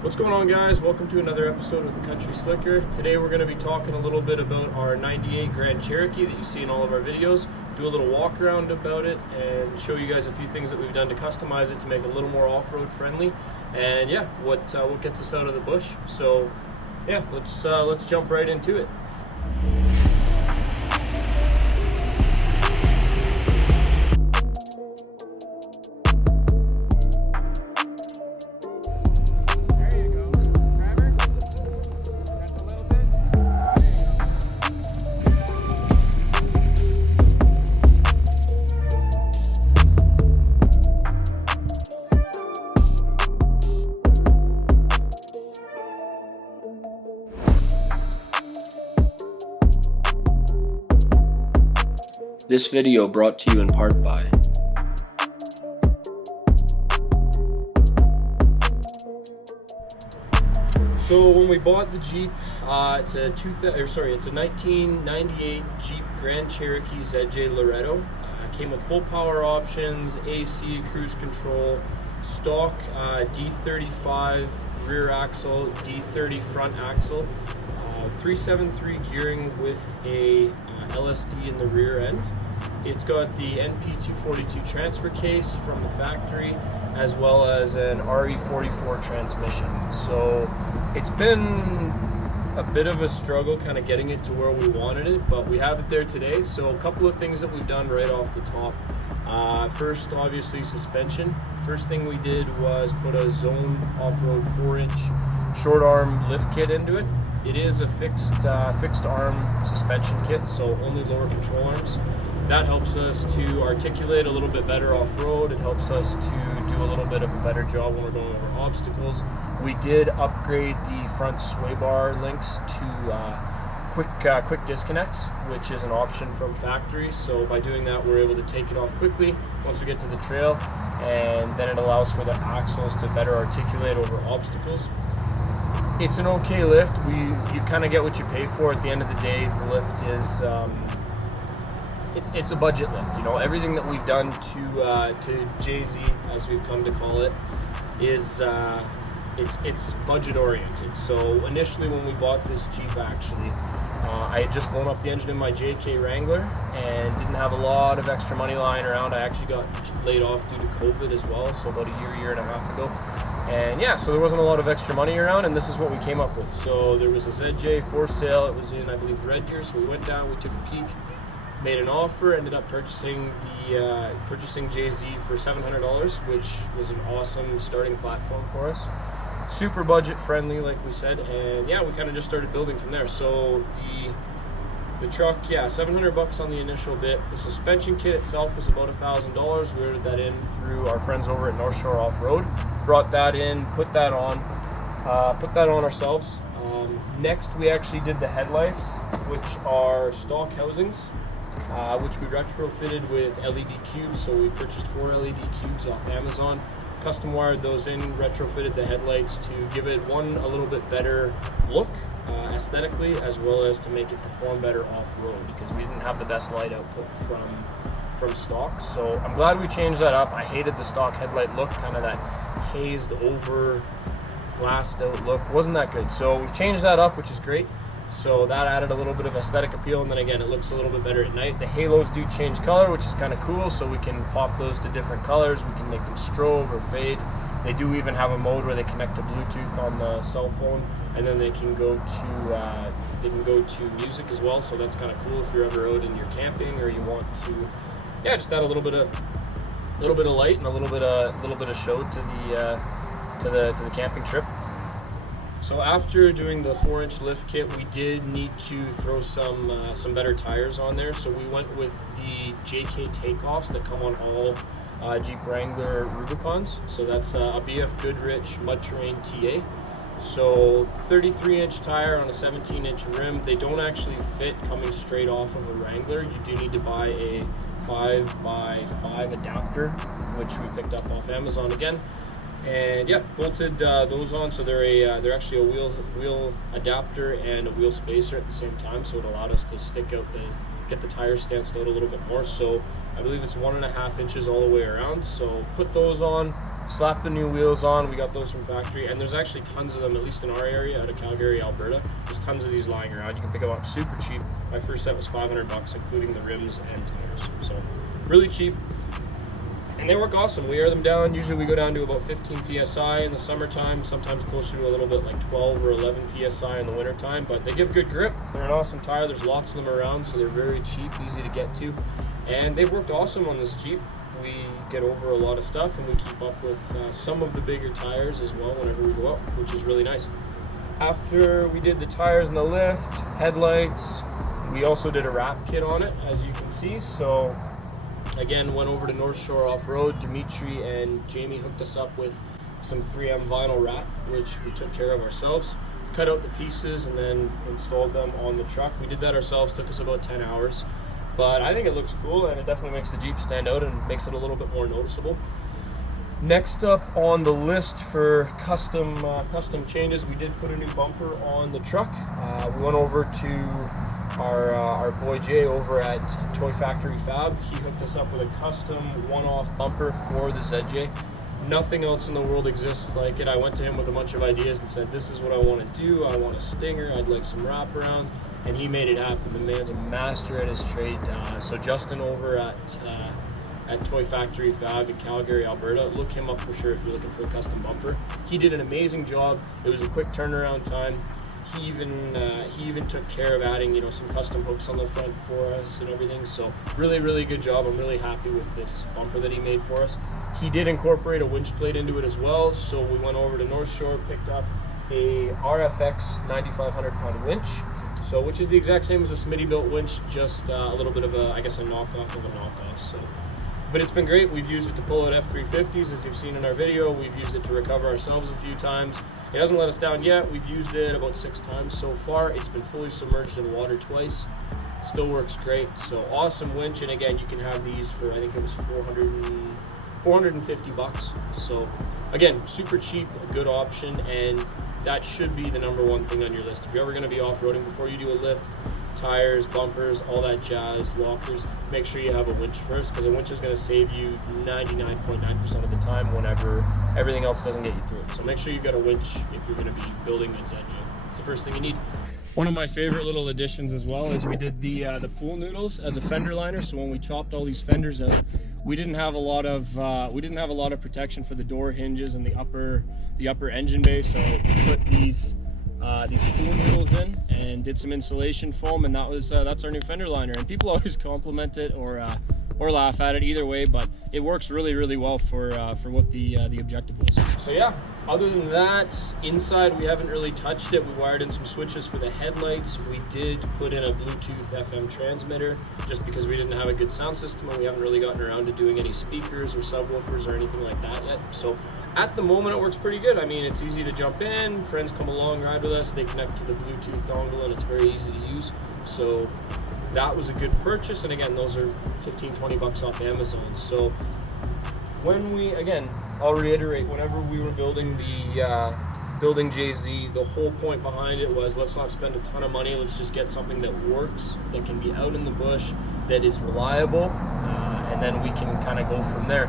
What's going on, guys? Welcome to another episode of the Country Slicker. Today we're going to be talking a little bit about our 98 Grand Cherokee that you see in all of our videos, do a little walk around about it, and show you guys a few things that we've done to customize it to make it a little more off-road friendly, and yeah, what gets us out of the bush. So yeah, let's jump right into it. This video brought to you in part by So when we bought the Jeep, it's a 1998 Jeep Grand Cherokee ZJ Loretto. Came with full power options, AC, cruise control, stock D35 rear axle, D30 front axle, 373 gearing with a LSD in the rear end. It's got the NP242 transfer case from the factory, as well as an RE44 transmission. So it's been a bit of a struggle kind of getting it to where we wanted it, but we have it there today. So a couple of things that we've done right off the top. First, obviously, suspension. First thing we did was put a Zone off-road 4-inch short arm lift kit into it. It is a fixed arm suspension kit, so only lower control arms. That helps us to articulate a little bit better off-road. It helps us to do a little bit of a better job when we're going over obstacles. We did upgrade the front sway bar links to quick disconnects, which is an option from factory. So by doing that, we're able to take it off quickly once we get to the trail, and then it allows for the axles to better articulate over obstacles. It's an okay lift. You kind of get what you pay for. At the end of the day, the lift is it's a budget lift. You know, everything that we've done to JZ, as we've come to call it, is it's budget oriented. So initially, when we bought this Jeep, actually, I had just blown up the engine in my JK Wrangler and didn't have a lot of extra money lying around. I actually got laid off due to COVID as well, so about a year and a half ago. And yeah, so there wasn't a lot of extra money around, and this is what we came up with. So there was a ZJ for sale. It was in, I believe, Red Deer. So we went down, we took a peek, made an offer, ended up purchasing JZ for $700, which was an awesome starting platform for us. Super budget friendly, like we said, and yeah, we kind of just started building from there. So the truck, yeah, $700 on the initial bit. The suspension kit itself was about $1,000. We ordered that in through our friends over at North Shore Off-Road. Brought that in, put that on ourselves. Next, we actually did the headlights, which are stock housings, which we retrofitted with LED cubes. So we purchased 4 LED cubes off Amazon, custom wired those in, retrofitted the headlights to give it a little bit better look aesthetically, as well as to make it perform better off-road, because we didn't have the best light output from stock. So I'm glad we changed that up. I hated the stock headlight look, kind of that hazed over, glassed out look. Wasn't that good. So we've changed that up, which is great. So that added a little bit of aesthetic appeal, and then again, it looks a little bit better at night. The halos do change color, which is kind of cool, so we can pop those to different colors. We can make them strobe or fade. They do even have a mode where they connect to Bluetooth on the cell phone, and then they can go to music as well. So that's kind of cool if you're ever out and you're camping, or you want to, yeah, just add a little bit of light and a little bit of show to the camping trip. So after doing the 4-inch lift kit, we did need to throw some better tires on there. So we went with the JK takeoffs that come on all Jeep Wrangler Rubicons. So that's a BF Goodrich Mud Terrain TA. So 33-inch tire on a 17-inch rim. They don't actually fit coming straight off of a Wrangler. You do need to buy a 5x5 adapter, which we picked up off Amazon again. And yeah, bolted those on. So they're actually a wheel adapter and a wheel spacer at the same time. So it allowed us to get the tires stanced out a little bit more. So I believe it's 1.5 inches all the way around. So put those on, Slapped the new wheels on. We got those from factory, and there's actually tons of them, at least in our area out of Calgary, Alberta. There's tons of these lying around. You can pick them up super cheap. My first set was $500, including the rims and tires. So really cheap. And they work awesome. We air them down. Usually we go down to about 15 psi in the summertime, sometimes closer to a little bit like 12 or 11 psi in the wintertime, but they give good grip. They're an awesome tire. There's lots of them around, so they're very cheap, easy to get to. And they've worked awesome on this Jeep. We get over a lot of stuff, and we keep up with some of the bigger tires as well whenever we go out, which is really nice. After we did the tires and the lift, headlights, we also did a wrap kit on it, as you can see. So again, went over to North Shore Off-Road. Dimitri and Jamie hooked us up with some 3M vinyl wrap, which we took care of ourselves. Cut out the pieces and then installed them on the truck. We did that ourselves, took us about 10 hours. But I think it looks cool, and it definitely makes the Jeep stand out and makes it a little bit more noticeable. Next up on the list for custom changes, we did put a new bumper on the truck. We went over to our boy Jay over at Toy Factory Fab. He hooked us up with a custom one-off bumper for the ZJ. Nothing else in the world exists like it. I went to him with a bunch of ideas and said, this is what I want to do. I want a stinger, I'd like some wraparound, and he made it happen. The man's a master at his trade. So Justin over at Toy Factory Fab in Calgary, Alberta, look him up for sure if you're looking for a custom bumper. He did an amazing job. It was a quick turnaround time. He even took care of adding, you know, some custom hooks on the front for us and everything. So really good job. I'm really happy with this bumper that he made for us. He did incorporate a winch plate into it as well. So we went over to North Shore, picked up a RFX 9,500 pound winch. So which is the exact same as a Smitty built winch, just a little bit of a, I guess, a knockoff of a knockoff. So, but it's been great. We've used it to pull out F350s, as you've seen in our video. We've used it to recover ourselves a few times. It hasn't let us down yet. We've used it about 6 times so far. It's been fully submerged in water twice. Still works great. So awesome winch. And again, you can have these for, I think it was $450. So again, super cheap, a good option, and that should be the #1 thing on your list. If you're ever going to be off-roading, before you do a lift, tires, bumpers, all that jazz, lockers, make sure you have a winch first, because a winch is going to save you 99.9% of the time whenever everything else doesn't get you through it. So make sure you've got a winch if you're going to be building a ZJ. It's the first thing you need. One of my favorite little additions as well is we did the pool noodles as a fender liner. So when we chopped all these fenders out, we didn't have a lot of protection for the door hinges and the upper engine bay. So we put these pool noodles in and did some insulation foam, and that's our new fender liner. And people always compliment it or laugh at it, either way, but it works really well for what the objective was. So yeah, other than that, inside we haven't really touched it. We wired in some switches for the headlights. We did put in a Bluetooth FM transmitter just because we didn't have a good sound system, and we haven't really gotten around to doing any speakers or subwoofers or anything like that yet. So at the moment it works pretty good. I mean, it's easy to jump in, friends come along, ride with us, they connect to the Bluetooth dongle, and it's very easy to use. So that was a good purchase, and again, those are 15-20 bucks off Amazon. So when we, again, I'll reiterate, whenever we were building the building JZ, the whole point behind it was, let's not spend a ton of money, let's just get something that works, that can be out in the bush, that is reliable, and then we can kind of go from there.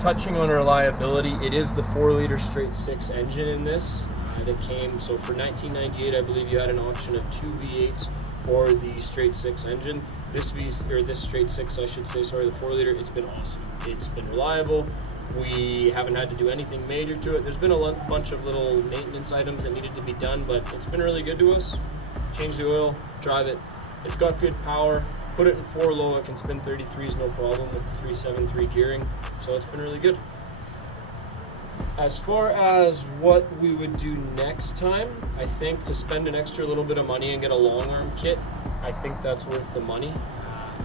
Touching on reliability, it is the 4-liter straight 6 engine in this that came. So for $19.98, I believe you had an option of 2 V8s or the straight 6 engine. This straight 6, I should say, sorry, the 4-liter, it's been awesome. It's been reliable. We haven't had to do anything major to it. There's been a bunch of little maintenance items that needed to be done, but it's been really good to us. Change the oil, drive it. It's got good power. Put it in 4 low, it can spin 33s no problem with the 373 gearing. So it's been really good. As far as what we would do next time, I think to spend an extra little bit of money and get a long arm kit, I think that's worth the money.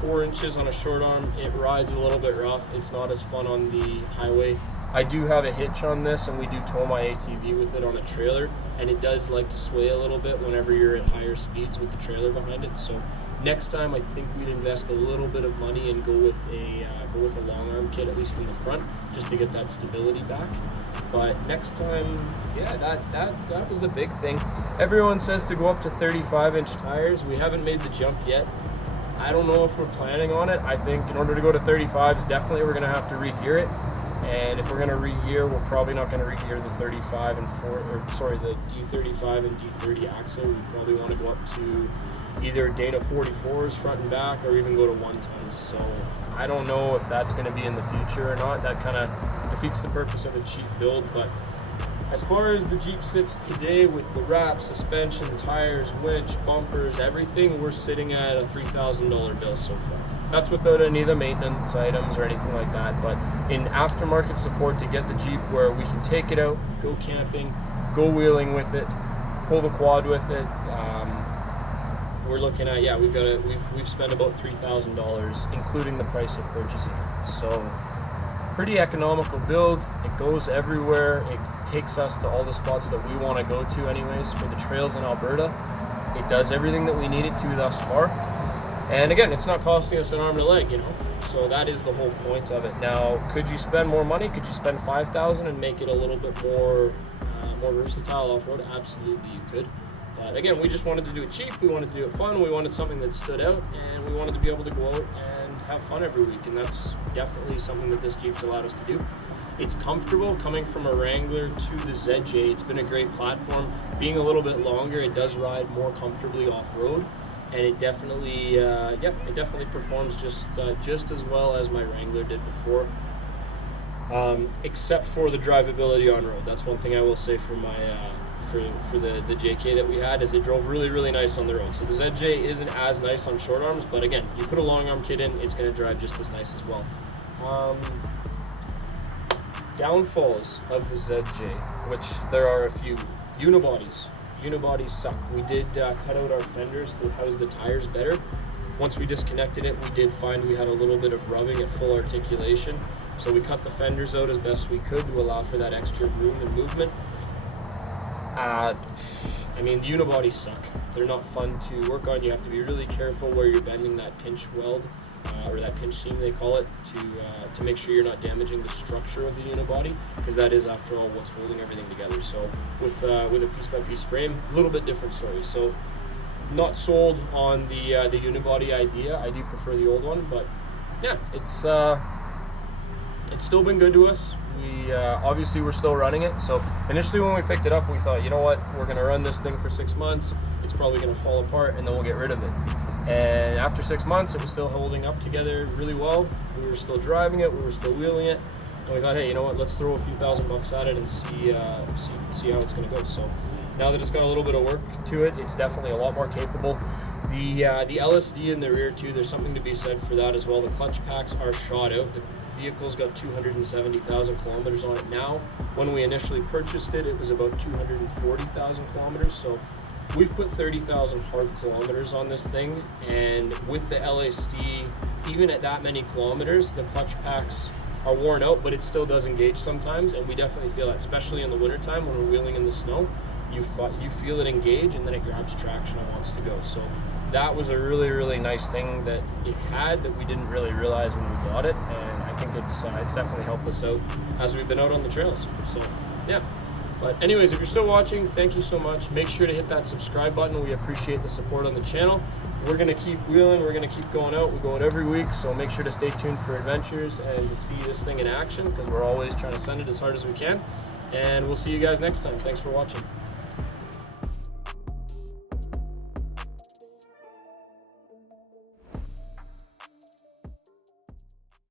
4 inches on a short arm, it rides a little bit rough. It's not as fun on the highway. I do have a hitch on this, and we do tow my ATV with it on a trailer, and it does like to sway a little bit whenever you're at higher speeds with the trailer behind it. So next time, I think we'd invest a little bit of money and go with a long arm kit, at least in the front, just to get that stability back. But next time, yeah, that was the big thing. Everyone says to go up to 35-inch tires. We haven't made the jump yet. I don't know if we're planning on it. I think in order to go to 35s, definitely we're going to have to re-gear it. And if we're going to regear, we're probably not going to regear the 35 and 4, or sorry, the D35 and D30 axle. We probably want to go up to either Dana 44s front and back, or even go to 1 tons. So I don't know if that's going to be in the future or not. That kind of defeats the purpose of a cheap build. But as far as the Jeep sits today, with the wrap, suspension, tires, winch, bumpers, everything, we're sitting at a $3,000 bill so far. That's without any of the maintenance items or anything like that. But in aftermarket support to get the Jeep where we can take it out, go camping, go wheeling with it, pull the quad with it, we're looking at, yeah, we've spent about $3,000, including the price of purchasing it. So pretty economical build. It goes everywhere. It takes us to all the spots that we want to go to anyways for the trails in Alberta. It does everything that we need it to thus far. And again, it's not costing us an arm and a leg, you know. So that is the whole point of it. Now, could you spend more money? Could you spend $5,000 and make it a little bit more versatile off-road? Absolutely, you could. But again, we just wanted to do it cheap. We wanted to do it fun. We wanted something that stood out, and we wanted to be able to go out and have fun every week. And that's definitely something that this Jeep's allowed us to do. It's comfortable coming from a Wrangler to the ZJ. It's been a great platform. Being a little bit longer, it does ride more comfortably off-road. And it definitely, it definitely performs just as well as my Wrangler did before, except for the drivability on road. That's one thing I will say for my for the JK that we had, is it drove really, really nice on the road. So the ZJ isn't as nice on short arms, but again, you put a long arm kit in, it's going to drive just as nice as well. Downfalls of the ZJ, which there are a few. Unibodies suck. We did cut out our fenders to house the tires better. Once we disconnected it, we did find we had a little bit of rubbing at full articulation. So we cut the fenders out as best we could to allow for that extra room and movement. I mean, the unibodies suck. They're not fun to work on. You have to be really careful where you're bending that pinch weld, or that pinch seam they call it, to make sure you're not damaging the structure of the unibody, because that is, after all, what's holding everything together. So with a piece-by-piece frame, a little bit different story. So not sold on the unibody idea. I do prefer the old one, but yeah, it's still been good to us. We obviously we're still running it. So initially when we picked it up, we thought, you know what, we're gonna run this thing for 6 months. It's probably gonna fall apart, and then we'll get rid of it. And after 6 months, it was still holding up together really well. We were still driving it, we were still wheeling it, and we thought, hey, you know what, let's throw a few $1,000 at it and see how it's gonna go. So now that it's got a little bit of work to it, it's definitely a lot more capable. The LSD in the rear too, there's something to be said for that as well. The clutch packs are shot out. The vehicle's got 270,000 kilometers on it now. When we initially purchased it, it was about 240,000 kilometers. So we've put 30,000 hard kilometers on this thing, and with the LSD, even at that many kilometers, the clutch packs are worn out, but it still does engage sometimes, and we definitely feel that, especially in the wintertime when we're wheeling in the snow. You feel it engage, and then it grabs traction and wants to go. So that was a really, really nice thing that it had that we didn't really realize when we bought it, and I think it's definitely helped us out as we've been out on the trails. So yeah. But anyways, if you're still watching, thank you so much. Make sure to hit that subscribe button. We appreciate the support on the channel. We're going to keep wheeling. We're going to keep going out. We go out every week, so make sure to stay tuned for adventures and to see this thing in action, because we're always trying to send it as hard as we can. And we'll see you guys next time. Thanks for watching.